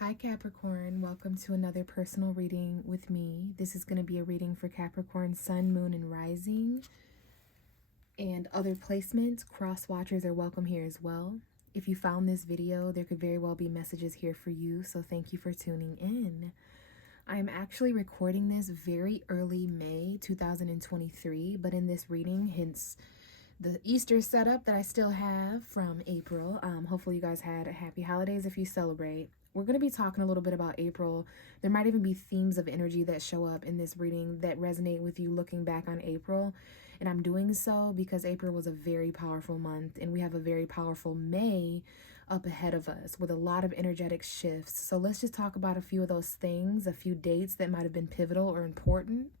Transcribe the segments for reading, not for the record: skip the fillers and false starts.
Hi Capricorn, welcome to another personal reading with me. This is going to be a reading for Capricorn, Sun, Moon, and Rising. And other placements, cross watchers are welcome here as well. If you found this video, there could very well be messages here for you, so thank you for tuning in. I am actually recording this very early May 2023, but in this reading, hence the Easter setup that I still have from April. Hopefully you guys had a happy holidays if you celebrate. We're going to be talking a little bit about April. There might even be themes of energy that show up in this reading that resonate with you looking back on April. And I'm doing so because April was a very powerful month and we have a very powerful May up ahead of us with a lot of energetic shifts. So let's just talk about a few of those things, a few dates that might have been pivotal or important.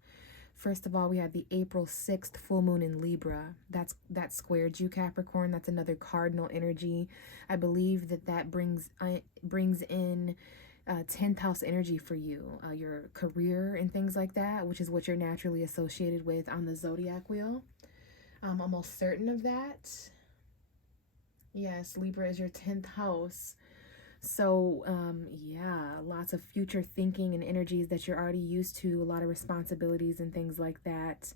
First of all, we have the April 6th full moon in Libra. That squared you, Capricorn. That's another cardinal energy. I believe that brings in 10th house energy for you, your career and things like that, which is what you're naturally associated with on the zodiac wheel. I'm almost certain of that. Yes, Libra is your 10th house. So, yeah, lots of future thinking and energies that you're already used to, a lot of responsibilities and things like that.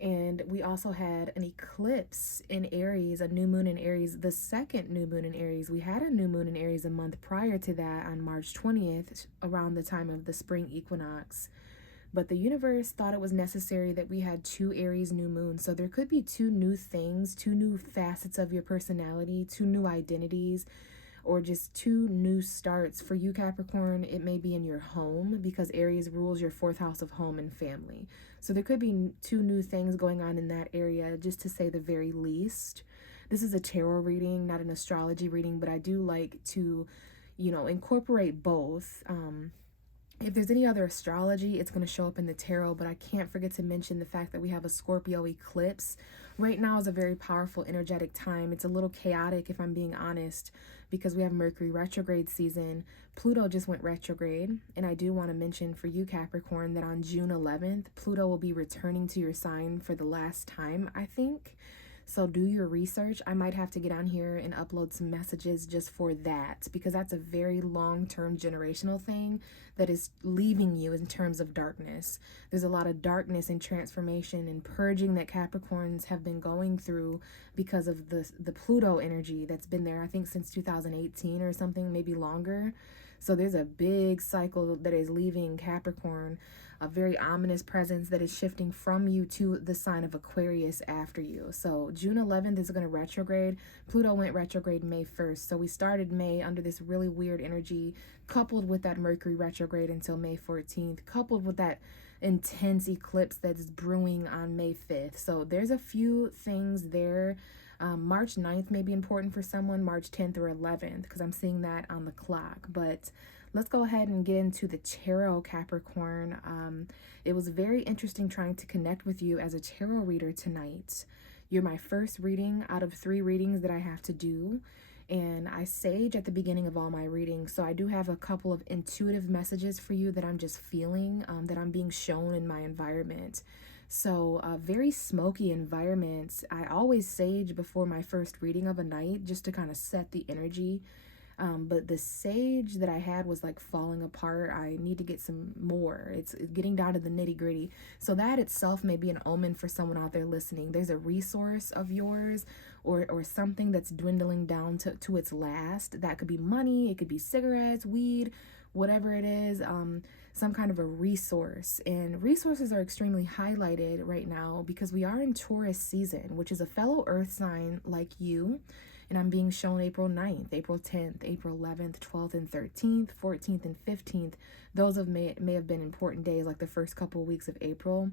And we also had an eclipse in Aries, a new moon in Aries, the second new moon in Aries. We had a new moon in Aries a month prior to that on March 20th, around the time of the spring equinox. But the universe thought it was necessary that we had two Aries new moons. So there could be two new things, two new facets of your personality, two new identities, or just two new starts. For you, Capricorn, it may be in your home because Aries rules your 4th house of home and family. So there could be two new things going on in that area, just to say the very least. This is a tarot reading, not an astrology reading, but I do like to, incorporate both. If there's any other astrology, it's going to show up in the tarot, but I can't forget to mention the fact that we have a Scorpio eclipse. Right now is a very powerful, energetic time. It's a little chaotic, if I'm being honest, because we have Mercury retrograde season. Pluto just went retrograde, and I do want to mention for you, Capricorn, that on June 11th, Pluto will be returning to your sign for the last time, I think. So do your research. I might have to get on here and upload some messages just for that, because that's a very long-term generational thing that is leaving you in terms of darkness. There's a lot of darkness and transformation and purging that Capricorns have been going through because of the Pluto energy that's been there, I think, since 2018 or something, maybe longer. So there's a big cycle that is leaving Capricorn, a very ominous presence that is shifting from you to the sign of Aquarius after you. So June 11th is going to retrograde. Pluto went retrograde May 1st. So we started May under this really weird energy, coupled with that Mercury retrograde until May 14th, coupled with that intense eclipse that's brewing on May 5th. So there's a few things there. March 9th may be important for someone, March 10th or 11th, because I'm seeing that on the clock. But let's go ahead and get into the tarot, Capricorn. It was very interesting trying to connect with you as a tarot reader tonight. You're my first reading out of 3 readings that I have to do. And I sage at the beginning of all my readings. So I do have a couple of intuitive messages for you that I'm just feeling, that I'm being shown in my environment. So very smoky environments. I always sage before my first reading of a night just to kind of set the energy. But the sage that I had was like falling apart. I need to get some more. It's getting down to the nitty gritty. So that itself may be an omen for someone out there listening. There's a resource of yours or something that's dwindling down to its last. That could be money. It could be cigarettes, weed, whatever it is. Some kind of a resource. And resources are extremely highlighted right now because we are in Taurus season, which is a fellow earth sign like you. And I'm being shown April 9th, April 10th, April 11th, 12th, and 13th, 14th, and 15th. Those may have been important days, like the first couple of weeks of April,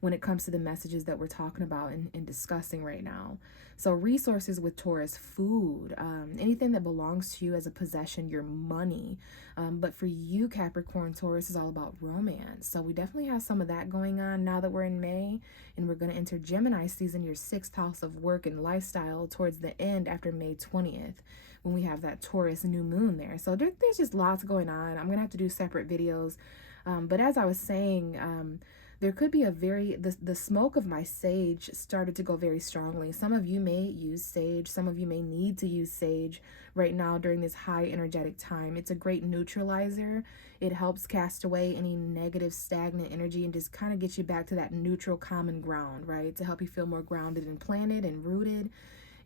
when it comes to the messages that we're talking about and discussing right now. So resources with Taurus, food, anything that belongs to you as a possession, your money. But for you, Capricorn, Taurus is all about romance. So we definitely have some of that going on now that we're in May, and we're going to enter Gemini season, your 6th house of work and lifestyle, towards the end after May 20th, when we have that Taurus new moon there. So there's just lots going on. I'm going to have to do separate videos. But as I was saying, there could be the smoke of my sage started to go very strongly. Some of you may use sage, some of you may need to use sage right now during this high energetic time. It's a great neutralizer. It helps cast away any negative stagnant energy and just kind of get you back to that neutral common ground, right? To help you feel more grounded and planted and rooted.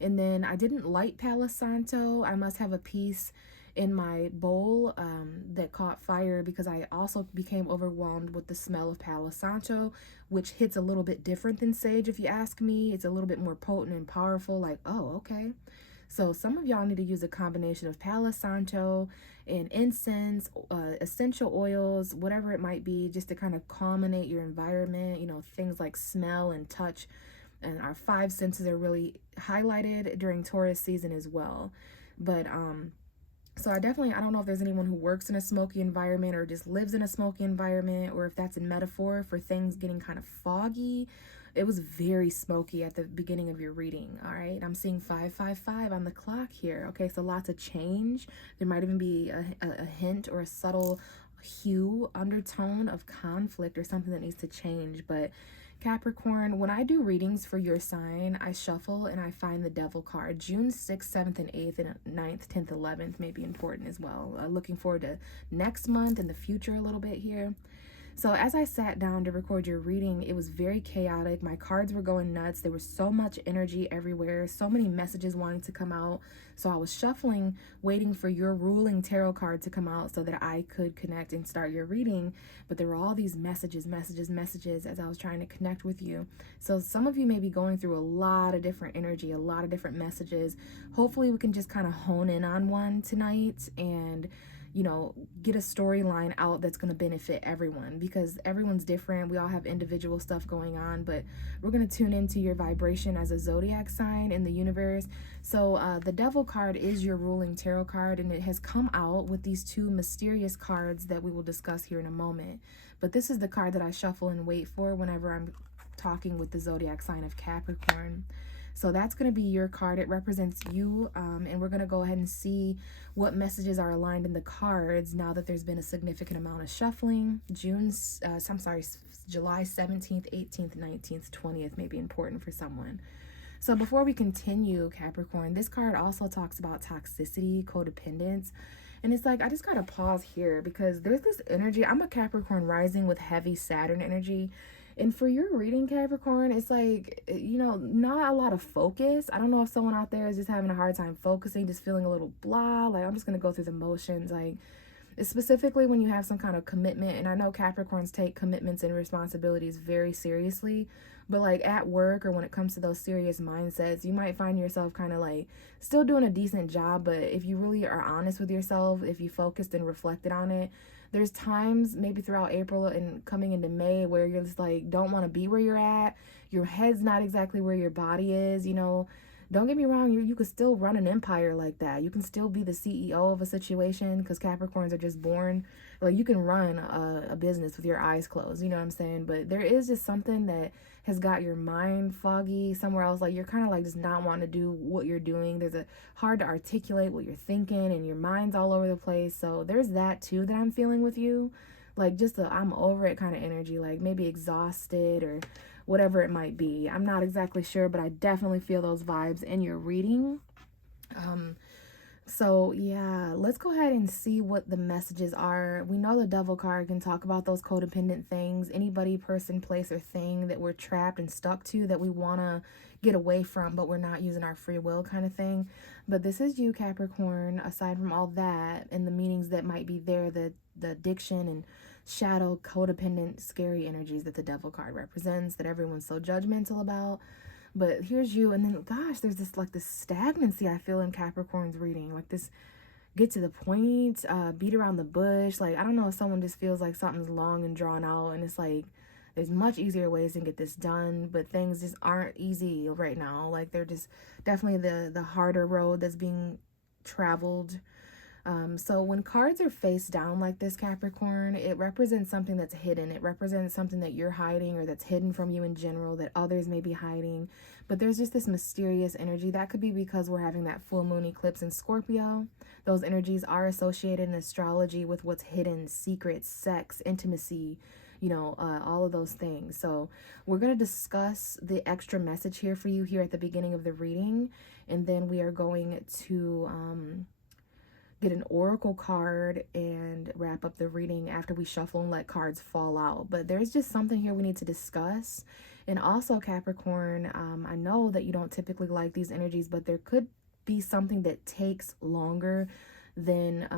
And then I didn't light Palo Santo. I must have a piece in my bowl that caught fire because I also became overwhelmed with the smell of Palo Santo, which hits a little bit different than sage if you ask me. It's a little bit more potent and powerful, like, oh, okay. So some of y'all need to use a combination of Palo Santo and incense, essential oils, whatever it might be, just to kind of culminate your environment, you know, things like smell and touch. And our five senses are really highlighted during Taurus season as well. But so I don't know if there's anyone who works in a smoky environment or just lives in a smoky environment, or if that's a metaphor for things getting kind of foggy. It was very smoky at the beginning of your reading, all right? I'm seeing 555 on the clock here, okay? So lots of change. There might even be a hint or a subtle hue, undertone of conflict or something that needs to change. But Capricorn, when I do readings for your sign, I shuffle and I find the Devil card. June 6th, 7th, and 8th, and 9th, 10th, 11th may be important as well. Looking forward to next month and the future a little bit here. So as I sat down to record your reading, it was very chaotic. My cards were going nuts. There was so much energy everywhere, so many messages wanting to come out. So I was shuffling, waiting for your ruling tarot card to come out so that I could connect and start your reading. But there were all these messages as I was trying to connect with you. So some of you may be going through a lot of different energy, a lot of different messages. Hopefully we can just kind of hone in on one tonight and get a storyline out that's going to benefit everyone, because everyone's different. We all have individual stuff going on, but we're going to tune into your vibration as a zodiac sign in the universe. So the Devil card is your ruling tarot card, and it has come out with these two mysterious cards that we will discuss here in a moment. But this is the card that I shuffle and wait for whenever I'm talking with the zodiac sign of Capricorn. So that's going to be your card. It represents you, and we're going to go ahead and see what messages are aligned in the cards now that there's been a significant amount of shuffling. July 17th, 18th, 19th, 20th may be important for someone. So before we continue, Capricorn, this card also talks about toxicity, codependence. And it's like, I just got to pause here because there's this energy. I'm a Capricorn rising with heavy Saturn energy. And for your reading, Capricorn, it's like, not a lot of focus. I don't know if someone out there is just having a hard time focusing, just feeling a little blah. Like, I'm just going to go through the motions. Like, specifically when you have some kind of commitment. And I know Capricorns take commitments and responsibilities very seriously. But like at work or when it comes to those serious mindsets, you might find yourself kind of like still doing a decent job. But if you really are honest with yourself, if you focused and reflected on it, there's times maybe throughout April and coming into May where you're just like, don't want to be where you're at. Your head's not exactly where your body is, Don't get me wrong, you could still run an empire like that. You can still be the CEO of a situation because Capricorns are just born. Like, you can run a business with your eyes closed, you know what I'm saying? But there is just something that has got your mind foggy somewhere else. Like, you're kind of like just not wanting to do what you're doing. There's a hard to articulate what you're thinking and your mind's all over the place. So there's that too that I'm feeling with you. Like, just a I'm over it kind of energy, like maybe exhausted or whatever it might be. I'm not exactly sure, but I definitely feel those vibes in your reading. So yeah, let's go ahead and see what the messages are. We know the Devil card can talk about those codependent things, anybody, person, place, or thing that we're trapped and stuck to that we want to get away from, but we're not using our free will kind of thing. But this is you, Capricorn, aside from all that and the meanings that might be there, the addiction and shadow, codependent, scary energies that the Devil card represents, that everyone's so judgmental about. But here's you, and then, gosh, there's this stagnancy I feel in Capricorn's reading, like this get to the point, beat around the bush. Like, I don't know if someone just feels like something's long and drawn out, and it's like there's much easier ways to get this done, but things just aren't easy right now. Like, they're just definitely the harder road that's being traveled. So when cards are face down like this, Capricorn, it represents something that's hidden. It represents something that you're hiding or that's hidden from you in general that others may be hiding. But there's just this mysterious energy. That could be because we're having that full moon eclipse in Scorpio. Those energies are associated in astrology with what's hidden, secrets, sex, intimacy, all of those things. So we're going to discuss the extra message here for you here at the beginning of the reading, and then we are going to get an oracle card and wrap up the reading after we shuffle and let cards fall out. But there's just something here we need to discuss. And also, Capricorn, I know that you don't typically like these energies, but there could be something that takes longer than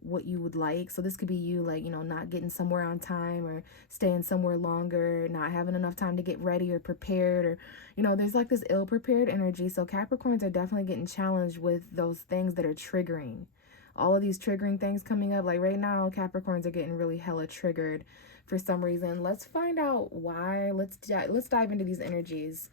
what you would like. So this could be you, like, not getting somewhere on time, or staying somewhere longer, not having enough time to get ready or prepared, or there's like this ill-prepared energy. So Capricorns are definitely getting challenged with those things that are triggering. All of these triggering things coming up, like right now Capricorns are getting really hella triggered for some reason. Let's find out why. Let's dive into these energies.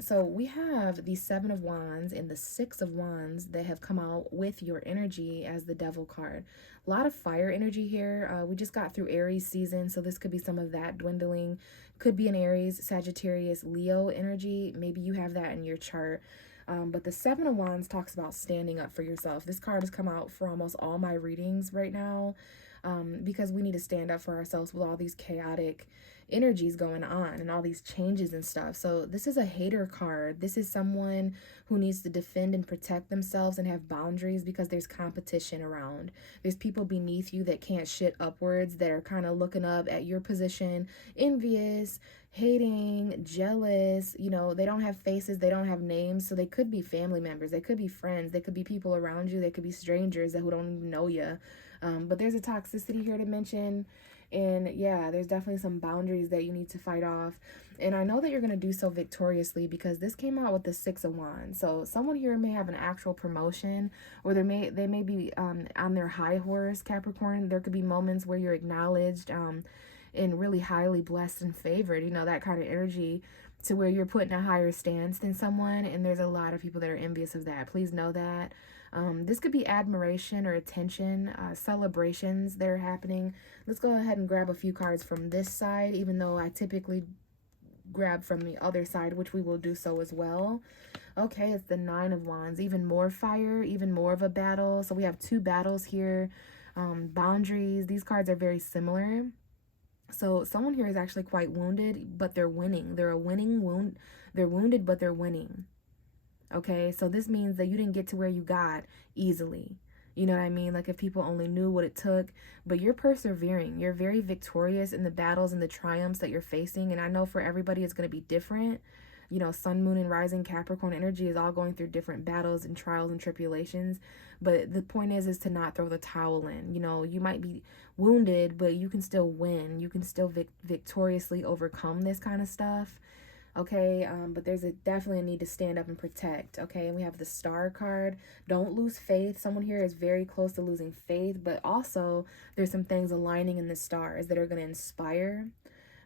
So we have the Seven of Wands and the Six of Wands that have come out with your energy as the Devil card. A lot of fire energy here. We just got through Aries season, so this could be some of that dwindling. Could be an Aries, Sagittarius, Leo energy. Maybe you have that in your chart. But the Seven of Wands talks about standing up for yourself. This card has come out for almost all my readings right now, because we need to stand up for ourselves with all these chaotic energies going on and all these changes and stuff. So this is a hater card. This is someone who needs to defend and protect themselves and have boundaries because there's competition around. There's people beneath you that can't shit upwards, that are kind of looking up at your position, envious, hating, jealous. They don't have faces, they don't have names, so they could be family members, they could be friends, they could be people around you, they could be strangers who don't even know you. But there's a toxicity here to mention. And yeah, there's definitely some boundaries that you need to fight off. And I know that you're going to do so victoriously, because this came out with the Six of Wands. So someone here may have an actual promotion, or they may be on their high horse, Capricorn. There could be moments where you're acknowledged and really highly blessed and favored, that kind of energy, to where you're put in a higher stance than someone. And there's a lot of people that are envious of that. Please know that. This could be admiration or attention, celebrations that are happening. Let's go ahead and grab a few cards from this side, even though I typically grab from the other side, which we will do so as well. Okay, it's the Nine of Wands. Even more fire, even more of a battle. So we have two battles here. Boundaries. These cards are very similar. So someone here is actually quite wounded, but they're winning. They're a winning wound. They're wounded, but they're winning. Okay, so this means that you didn't get to where you got easily. You know what I mean? Like, if people only knew what it took, but you're persevering. You're very victorious in the battles and the triumphs that you're facing. And I know for everybody it's going to be different. Sun, Moon, and Rising Capricorn energy is all going through different battles and trials and tribulations. But the point is to not throw the towel in. You might be wounded, but you can still win. You can still victoriously overcome this kind of stuff. Okay, but there's definitely a need to stand up and protect. Okay, and we have the Star card. Don't lose faith. Someone here is very close to losing faith, but also there's some things aligning in the stars that are going to inspire.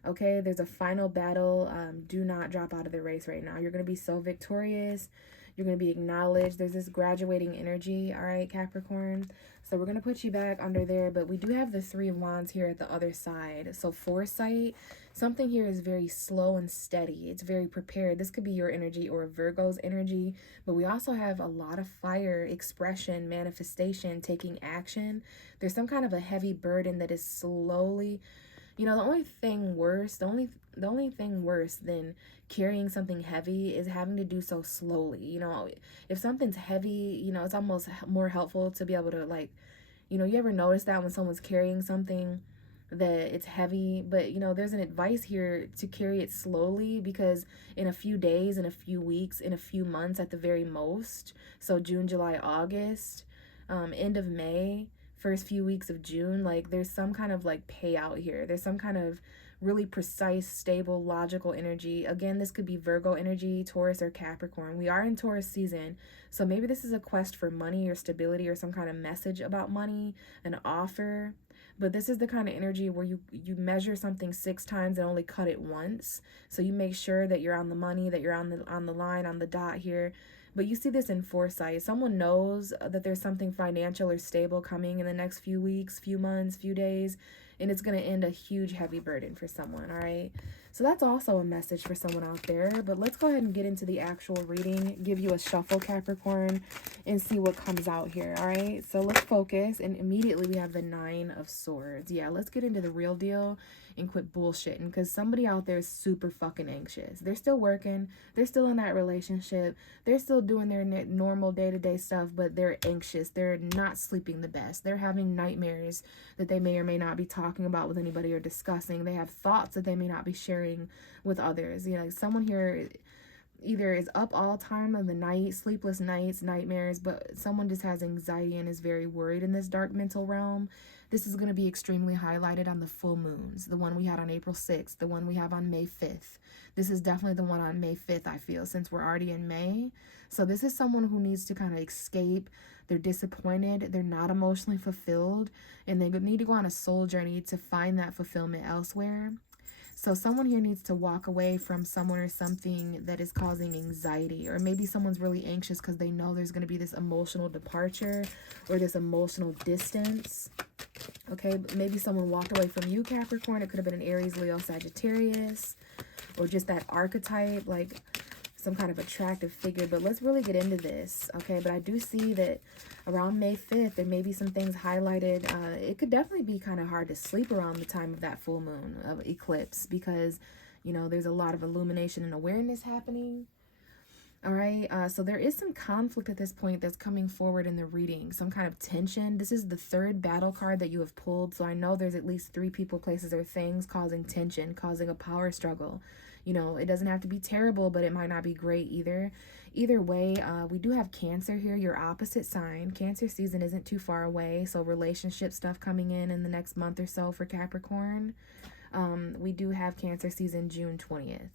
Okay, there's a final battle. Do not drop out of the race right now. You're going to be so victorious. You're going to be acknowledged. There's this graduating energy, all right, Capricorn? So we're going to put you back under there, but we do have the Three of Wands here at the other side. So foresight, something here is very slow and steady. It's very prepared. This could be your energy or Virgo's energy, but we also have a lot of fire, expression, manifestation, taking action. There's some kind of a heavy burden that is slowly... the only thing worse than carrying something heavy is having to do so slowly. If something's heavy, it's almost more helpful to be able to, like, you ever notice that when someone's carrying something that it's heavy, but there's an advice here to carry it slowly, because in a few days, in a few weeks, in a few months at the very most, so June, July, August, end of May, first few weeks of June, like, there's some kind of like payout here. There's some kind of really precise, stable, logical energy. Again, this could be Virgo energy, Taurus, or Capricorn. We are in Taurus season, so maybe this is a quest for money or stability or some kind of message about money, an offer. But this is the kind of energy where you measure something 6 times and only cut it once. So you make sure that you're on the money, that you're on the line, on the dot here. But you see this in foresight. Someone knows that there's something financial or stable coming in the next few weeks, few months, few days, and it's going to end a huge heavy burden for someone, all right? So that's also a message for someone out there. But let's go ahead and get into the actual reading, give you a shuffle, Capricorn, and see what comes out here. All right, so let's focus. And immediately we have the 9 of Swords. Yeah, let's get into the real deal and quit bullshitting, because somebody out there is super fucking anxious. They're still working. They're still in that relationship. They're still doing their normal day-to-day stuff, but they're anxious. They're not sleeping the best. They're having nightmares that they may or may not be talking about with anybody or discussing. They have thoughts that they may not be sharing with others. You know, someone here either is up all time of the night, sleepless nights, nightmares, but someone just has anxiety and is very worried in this dark mental realm. This is going to be extremely highlighted on the full moons, the one we had on April 6th, the one we have on May 5th. This is definitely the one on May 5th, I feel, since we're already in May. So this is someone who needs to kind of escape. They're disappointed, they're not emotionally fulfilled, and they need to go on a soul journey to find that fulfillment elsewhere. So someone here needs to walk away from someone or something that is causing anxiety, or maybe someone's really anxious because they know there's going to be this emotional departure or this emotional distance. Okay, maybe someone walked away from you, Capricorn. It could have been an Aries, Leo, Sagittarius, or just that archetype, like some kind of attractive figure. But let's really get into this, okay? But I do see that around May 5th, there may be some things highlighted. It could definitely be kind of hard to sleep around the time of that full moon of eclipse, because, you know, there's a lot of illumination and awareness happening. All right, so there is some conflict at this point that's coming forward in the reading, some kind of tension. This is the 3rd battle card that you have pulled, so I know there's at least 3 people, places, or things causing tension, causing a power struggle. You know, it doesn't have to be terrible, but it might not be great either. Either way, we do have Cancer here, your opposite sign. Cancer season isn't too far away, so relationship stuff coming in the next month or so for Capricorn. We do have Cancer season June 20th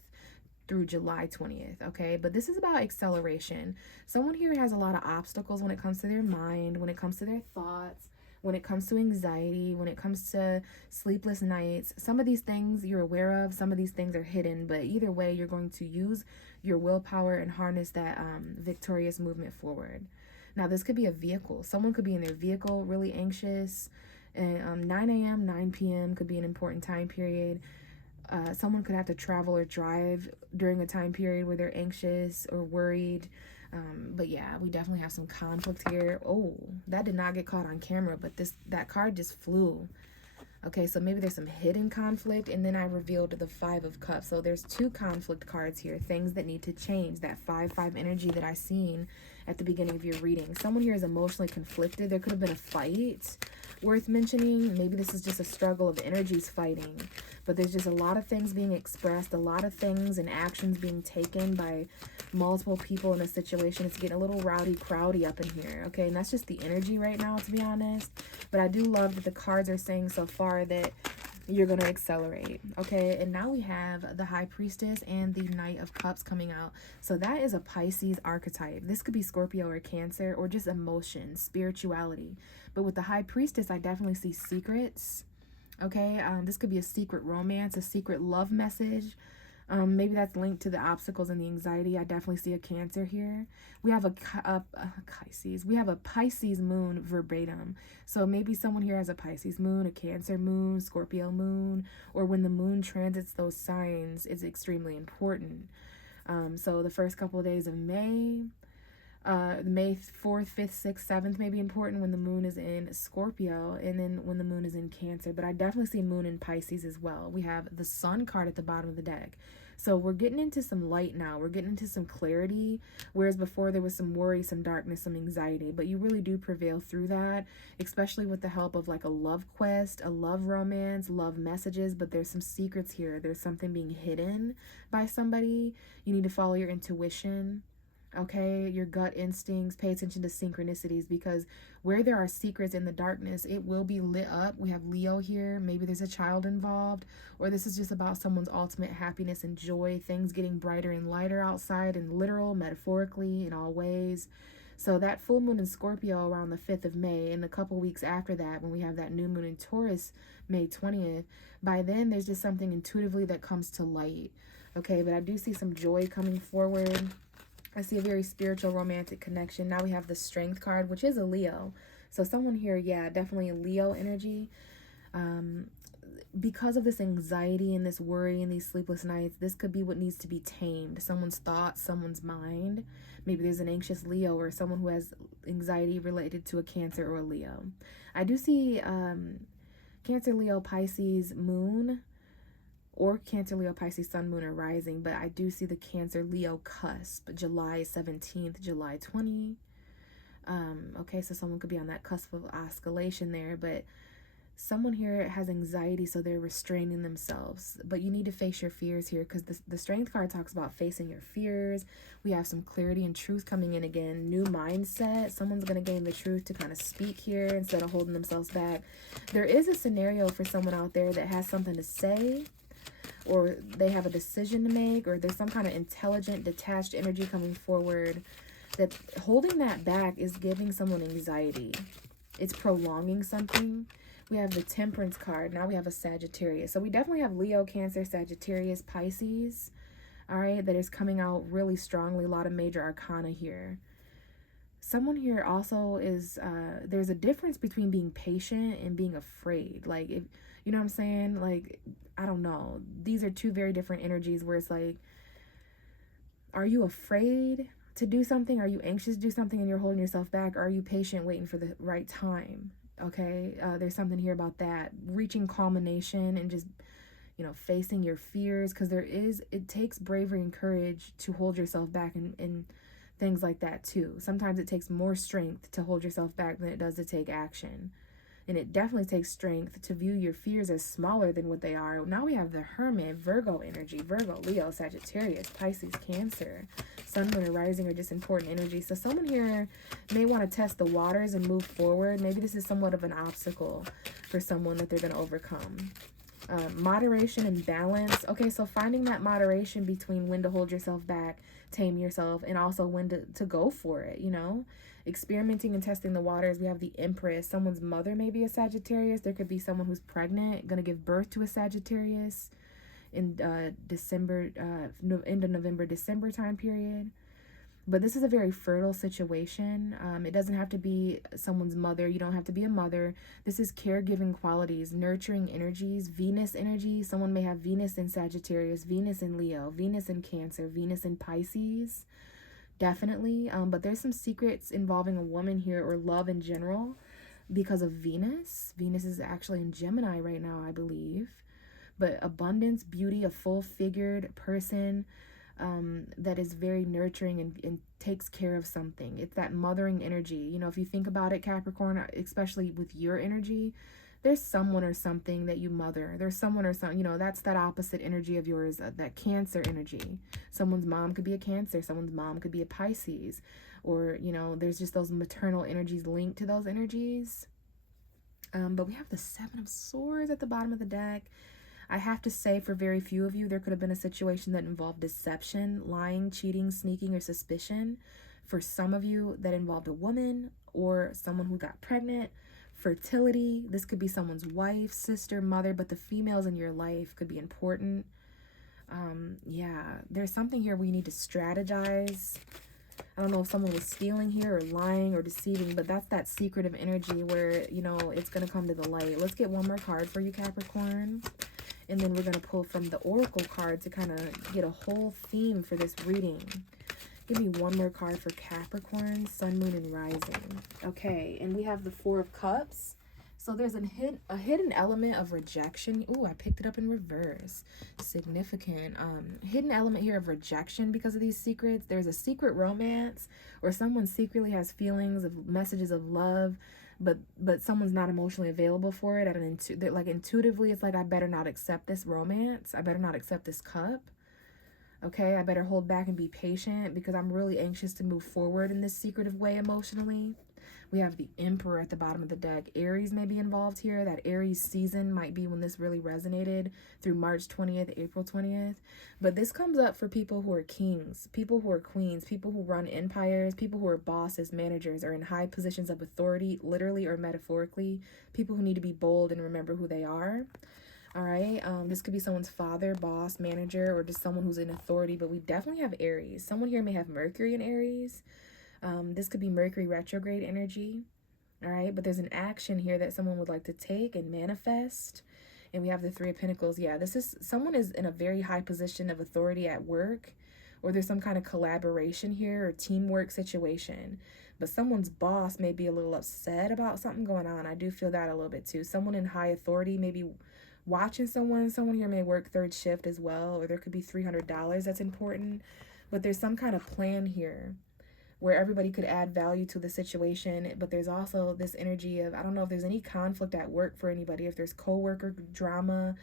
through July 20th, okay? But this is about acceleration. Someone here has a lot of obstacles when it comes to their mind, when it comes to their thoughts, when it comes to anxiety, when it comes to sleepless nights. Some of these things you're aware of, some of these things are hidden, but either way, you're going to use your willpower and harness that victorious movement forward. Now, this could be a vehicle. Someone could be in their vehicle, really anxious, and 9 a.m., 9 p.m. could be an important time period. Someone could have to travel or drive during a time period where they're anxious or worried. But yeah, we definitely have some conflict here. Oh, that did not get caught on camera, but that card just flew. Okay, so maybe there's some hidden conflict, and then I revealed the 5 of Cups. So there's 2 conflict cards here, things that need to change, that 5-5 energy that I seen at the beginning of your reading. Someone here is emotionally conflicted. There could have been a fight worth mentioning. Maybe this is just a struggle of energies fighting, but there's just a lot of things being expressed, a lot of things and actions being taken by multiple people in a situation. It's getting a little rowdy, crowdy up in here, okay? And that's just the energy right now, to be honest. But I do love that the cards are saying so far that you're going to accelerate, okay? And now we have the High Priestess and the Knight of Cups coming out. So that is a Pisces archetype. This could be Scorpio or Cancer, or just emotion, spirituality. But with the High Priestess, I definitely see secrets, okay? This could be a secret romance, a secret love message. Maybe that's linked to the obstacles and the anxiety. I definitely see a Cancer here. We have a Pisces. We have a Pisces moon verbatim. So maybe someone here has a Pisces moon, a Cancer moon, Scorpio moon, or when the moon transits those signs, it's extremely important. So the first couple of days of May, May 4th, 5th, 6th, 7th may be important when the moon is in Scorpio, and then when the moon is in Cancer. But I definitely see moon in Pisces as well. We have the Sun card at the bottom of the deck. So we're getting into some light now. We're getting into some clarity, whereas before there was some worry, some darkness, some anxiety. But you really do prevail through that, especially with the help of like a love quest, a love romance, love messages. But there's some secrets here. There's something being hidden by somebody. You need to follow your intuition. Okay, your gut instincts. Pay attention to synchronicities, because where there are secrets in the darkness, it will be lit up. We have Leo here. Maybe there's a child involved, or this is just about someone's ultimate happiness and joy, things getting brighter and lighter outside, and literal, metaphorically, in all ways. So that full moon in Scorpio around the 5th of May, and a couple weeks after that, when we have that new moon in Taurus, May 20th, by then there's just something intuitively that comes to light. Okay, but I do see some joy coming forward. I see a very spiritual, romantic connection. Now we have the Strength card, which is a Leo. So someone here, yeah, definitely a Leo energy. because of this anxiety and this worry and these sleepless nights, this could be what needs to be tamed. Someone's thoughts, someone's mind. Maybe there's an anxious Leo or someone who has anxiety related to a Cancer or a Leo. I do see Cancer, Leo, Pisces, moon, or Cancer, Leo, Pisces, sun, moon, or rising, but I do see the Cancer, Leo cusp, July 17th, July 20. Okay, so someone could be on that cusp of oscillation there, but someone here has anxiety, so they're restraining themselves. But you need to face your fears here, because the Strength card talks about facing your fears. We have some clarity and truth coming in again. New mindset. Someone's going to gain the truth to kind of speak here instead of holding themselves back. There is a scenario for someone out there that has something to say, or they have a decision to make, or there's some kind of intelligent, detached energy coming forward, that holding that back is giving someone anxiety. It's prolonging something. We have the Temperance card. Now we have a Sagittarius. So we definitely have Leo, Cancer, Sagittarius, Pisces. All right, that is coming out really strongly. A lot of major arcana here. Someone here also is, there's a difference between being patient and being afraid. Like, if you know what I'm saying? Like, I don't know. These are two very different energies where it's like, are you afraid to do something? Are you anxious to do something and you're holding yourself back? Or are you patient, waiting for the right time? Okay, there's something here about that. Reaching culmination and just, facing your fears, because it takes bravery and courage to hold yourself back and things like that too. Sometimes it takes more strength to hold yourself back than it does to take action. And it definitely takes strength to view your fears as smaller than what they are. Now we have the Hermit, Virgo energy. Virgo, Leo, Sagittarius, Pisces, Cancer. Sun, Moon, or Rising are just important energy. So someone here may want to test the waters and move forward. Maybe this is somewhat of an obstacle for someone that they're going to overcome. Moderation and balance. Okay, so finding that moderation between when to hold yourself back, tame yourself, and also when to go for it, Experimenting and testing the waters. We have the Empress. Someone's mother may be a Sagittarius. There could be someone who's pregnant, going to give birth to a Sagittarius in December, end of November, December time period. But this is a very fertile situation. It doesn't have to be someone's mother. You don't have to be a mother. This is caregiving qualities, nurturing energies, Venus energy. Someone may have Venus in Sagittarius, Venus in Leo, Venus in Cancer, Venus in Pisces. Definitely. But there's some secrets involving a woman here, or love in general, because of Venus. Venus is actually in Gemini right now, I believe. But abundance, beauty, a full-figured person that is very nurturing and takes care of something. It's that mothering energy. If you think about it, Capricorn, especially with your energy, there's someone or something that you mother. There's someone or something, that's that opposite energy of yours, that Cancer energy. Someone's mom could be a Cancer. Someone's mom could be a Pisces. Or, there's just those maternal energies linked to those energies. But we have the Seven of Swords at the bottom of the deck. I have to say, for very few of you, there could have been a situation that involved deception, lying, cheating, sneaking, or suspicion. For some of you, that involved a woman or someone who got pregnant. Fertility, this could be someone's wife, sister, mother, but the females in your life could be important. There's something here where you need to strategize. I don't know if someone was stealing here or lying or deceiving, but that's that secretive energy where, it's going to come to the light. Let's get one more card for you, Capricorn. And then we're going to pull from the Oracle card to kind of get a whole theme for this reading. Give me one more card for Capricorn, Sun, Moon, and Rising. Okay, and we have the Four of Cups. So there's a hidden element of rejection. Ooh, I picked it up in reverse. Significant. Hidden element here of rejection because of these secrets. There's a secret romance, or someone secretly has feelings of messages of love, but someone's not emotionally available for it. Like intuitively, it's like, I better not accept this romance. I better not accept this cup. Okay, I better hold back and be patient because I'm really anxious to move forward in this secretive way emotionally. We have the Emperor at the bottom of the deck. Aries may be involved here. That Aries season might be when this really resonated, through March 20th, April 20th. But this comes up for people who are kings, people who are queens, people who run empires, people who are bosses, managers, or in high positions of authority, literally or metaphorically, people who need to be bold and remember who they are. All right, this could be someone's father, boss, manager, or just someone who's in authority, but we definitely have Aries. Someone here may have Mercury in Aries. This could be Mercury retrograde energy. All right, but there's an action here that someone would like to take and manifest. And we have the Three of Pentacles. Yeah, this is someone is in a very high position of authority at work, or there's some kind of collaboration here or teamwork situation. But someone's boss may be a little upset about something going on. I do feel that a little bit too. Someone in high authority may be watching someone. Someone here may work third shift as well, or there could be $300 that's important. But there's some kind of plan here where everybody could add value to the situation. But there's also this energy of, I don't know if there's any conflict at work for anybody, if there's coworker drama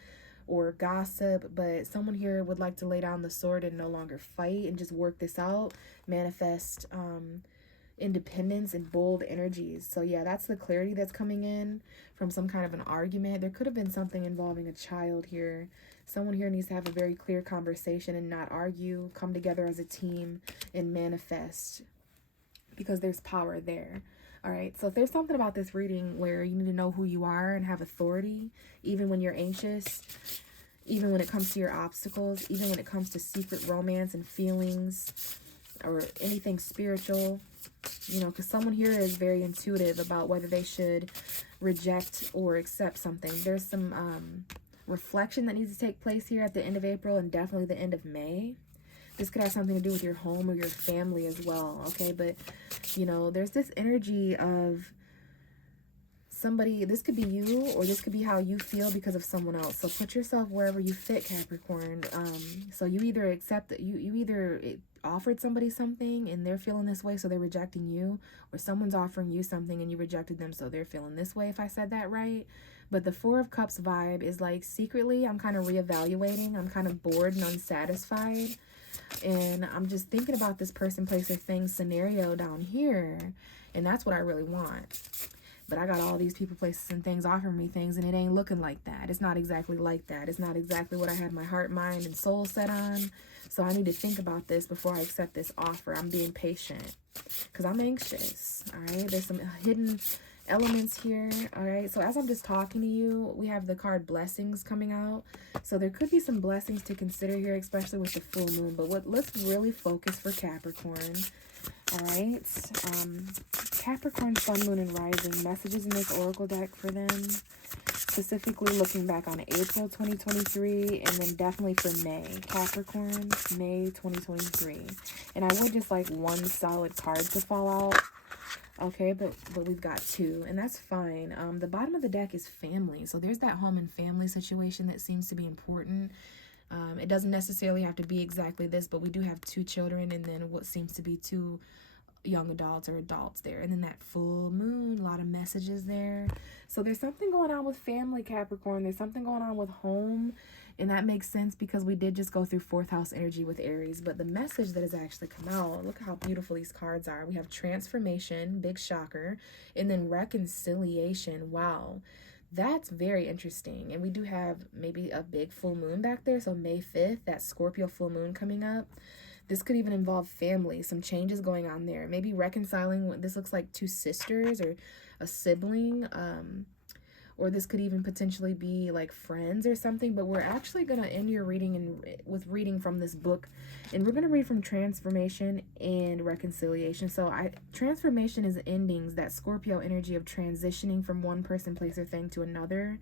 or gossip, but someone here would like to lay down the sword and no longer fight and just work this out, manifest independence and bold energies. So yeah, that's the clarity that's coming in from some kind of an argument. There could have been something involving a child here. Someone here needs to have a very clear conversation and not argue, come together as a team and manifest, because there's power there. All right, so if there's something about this reading where you need to know who you are and have authority, even when you're anxious, even when it comes to your obstacles, even when it comes to secret romance and feelings or anything spiritual, you know, because someone here is very intuitive about whether they should reject or accept something. There's some reflection that needs to take place here at the end of April and definitely the end of May. This could have something to do with your home or your family as well, okay? But, you know, there's this energy of somebody, this could be you, or this could be how you feel because of someone else. So put yourself wherever you fit, Capricorn. So you either accept that you either offered somebody something and they're feeling this way, so they're rejecting you, or someone's offering you something and you rejected them, so they're feeling this way, if I said that right. But the Four of Cups vibe is like, secretly, I'm kind of reevaluating. I'm kind of bored and unsatisfied. And I'm just thinking about this person, place, or thing scenario down here. And that's what I really want. But I got all these people, places, and things offering me things, and it ain't looking like that. It's not exactly like that. It's not exactly what I had my heart, mind, and soul set on. So I need to think about this before I accept this offer. I'm being patient because I'm anxious. All right. There's some hidden elements here. All right. So as I'm just talking to you, we have the card Blessings coming out. So there could be some blessings to consider here, especially with the full moon. But let's really focus for Capricorn. All right. Capricorn, Sun, Moon, and Rising. Messages in this Oracle deck for them. Specifically looking back on April 2023, and then definitely for May. Capricorn, May 2023. And I would just like one solid card to fall out. Okay, but we've got two, and that's fine. The bottom of the deck is family. So there's that home and family situation that seems to be important. It doesn't necessarily have to be exactly this, but we do have two children and then what seems to be two young adults or adults there. And then that full moon, a lot of messages there. So there's something going on with family, Capricorn. There's something going on with home. And that makes sense because we did just go through fourth house energy with Aries. But the message that has actually come out, look how beautiful these cards are. We have transformation, big shocker, and then reconciliation. Wow. That's very interesting. And we do have maybe a big full moon back there. So May 5th, that Scorpio full moon coming up. This could even involve family, some changes going on there. Maybe reconciling, this looks like two sisters or a sibling. Or this could even potentially be like friends or something. But we're actually going to end your reading with reading from this book. And we're going to read from transformation and reconciliation. So transformation is endings, that Scorpio energy of transitioning from one person, place, or thing to another.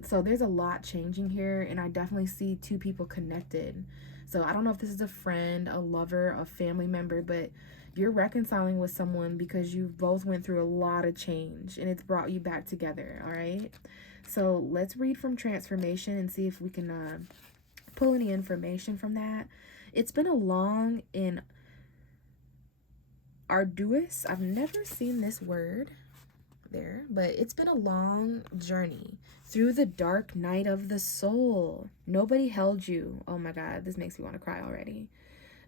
So there's a lot changing here. And I definitely see two people connected. So I don't know if this is a friend, a lover, a family member, but you're reconciling with someone because you both went through a lot of change and it's brought you back together. All right. So let's read from transformation and see if we can pull any information from that. It's been a long and arduous, I've never seen this word there, but it's been a long journey through the dark night of the soul. Nobody held you. Oh my God, this makes me want to cry already.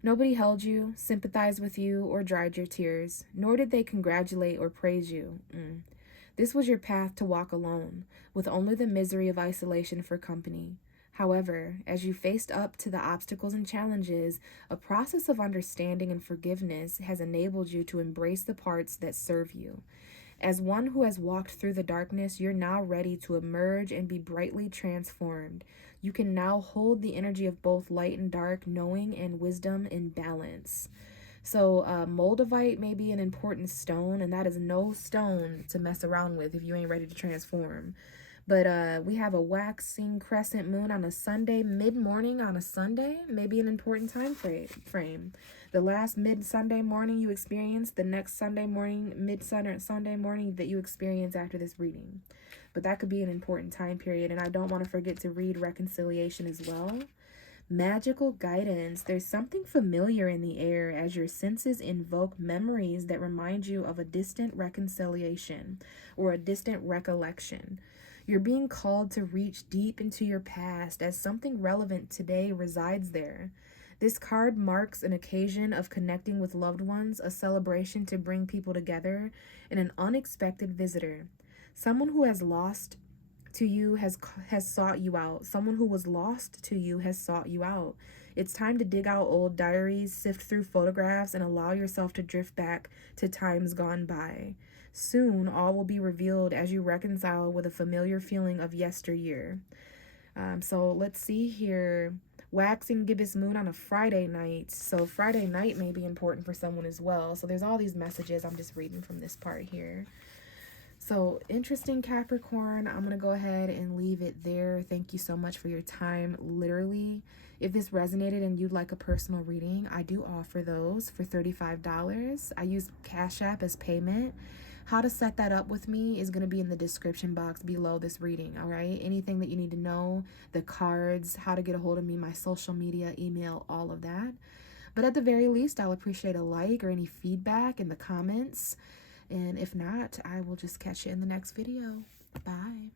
Nobody held you, sympathized with you, or dried your tears, nor did they congratulate or praise you. This was your path to walk alone, with only the misery of isolation for company. However, as you faced up to the obstacles and challenges, a process of understanding and forgiveness has enabled you to embrace the parts that serve you. As one who has walked through the darkness, you're now ready to emerge and be brightly transformed. You can now hold the energy of both light and dark, knowing and wisdom in balance. So Moldavite may be an important stone, and that is no stone to mess around with if you ain't ready to transform. But we have a waxing crescent moon on a Sunday, mid-morning on a Sunday, maybe an important time frame. The last mid-Sunday morning you experience, the next Sunday morning, Sunday morning that you experience after this reading. But that could be an important time period, and I don't want to forget to read reconciliation as well. Magical guidance. There's something familiar in the air as your senses invoke memories that remind you of a distant reconciliation or a distant recollection. You're being called to reach deep into your past as something relevant today resides there. This card marks an occasion of connecting with loved ones, a celebration to bring people together, and an unexpected visitor. Someone who has lost to you has sought you out. Someone who was lost to you has sought you out. It's time to dig out old diaries, sift through photographs, and allow yourself to drift back to times gone by. Soon, all will be revealed as you reconcile with a familiar feeling of yesteryear. So let's see here. Waxing gibbous moon on a Friday night. So Friday night may be important for someone as well. So there's all these messages. I'm just reading from this part here. So interesting, Capricorn. I'm going to go ahead and leave it there. Thank you so much for your time. Literally, if this resonated and you'd like a personal reading, I do offer those for $35. I use Cash App as payment. How to set that up with me is going to be in the description box below this reading, all right? Anything that you need to know, the cards, how to get a hold of me, my social media, email, all of that. But at the very least, I'll appreciate a like or any feedback in the comments. And if not, I will just catch you in the next video. Bye.